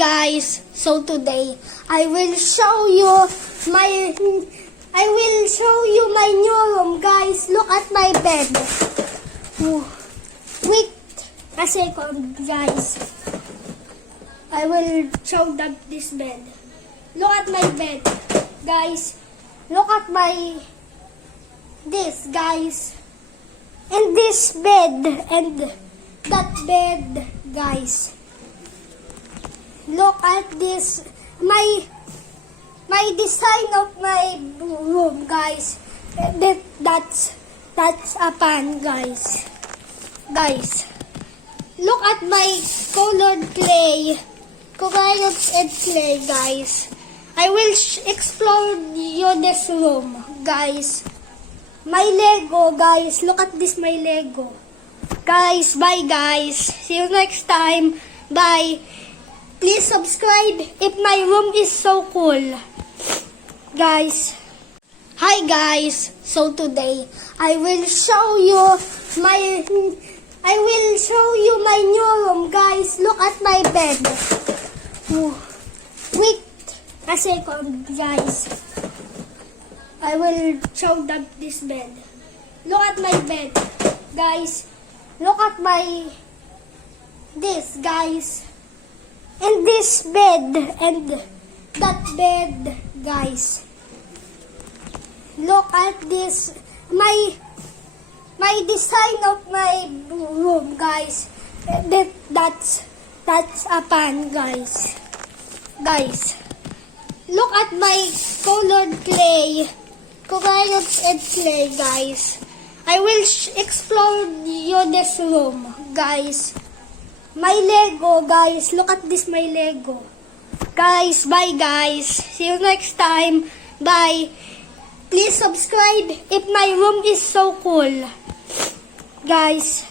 guys, so today I will show you my new room, guys. Look at my bed. Wait a second, guys. I will show this bed. Look at my bed, guys. Look at this, guys. And this bed and that bed, guys. Look at this, my design of my room, guys. That's a pan, guys. Guys, look at my colored clay, guys. I will explore you this room, guys. My Lego, guys. Look at this, my Lego. Guys, bye, guys. See you next time. Bye. Please subscribe if my room is so cool. Guys. Hi, guys. So today, I will show you my new room, guys. Look at my bed. Wait a second, guys. I will show this bed. Look at my bed, guys. Look at this, guys. And this bed and that bed, guys. Look at this, my design of my room, guys. That's a pan, guys. Guys, look at my colored clay, guys. I will explore you this room, guys. My Lego, guys. Look at this, my Lego. Guys, bye, guys. See you next time. Bye. Please subscribe if my room is so cool. Guys.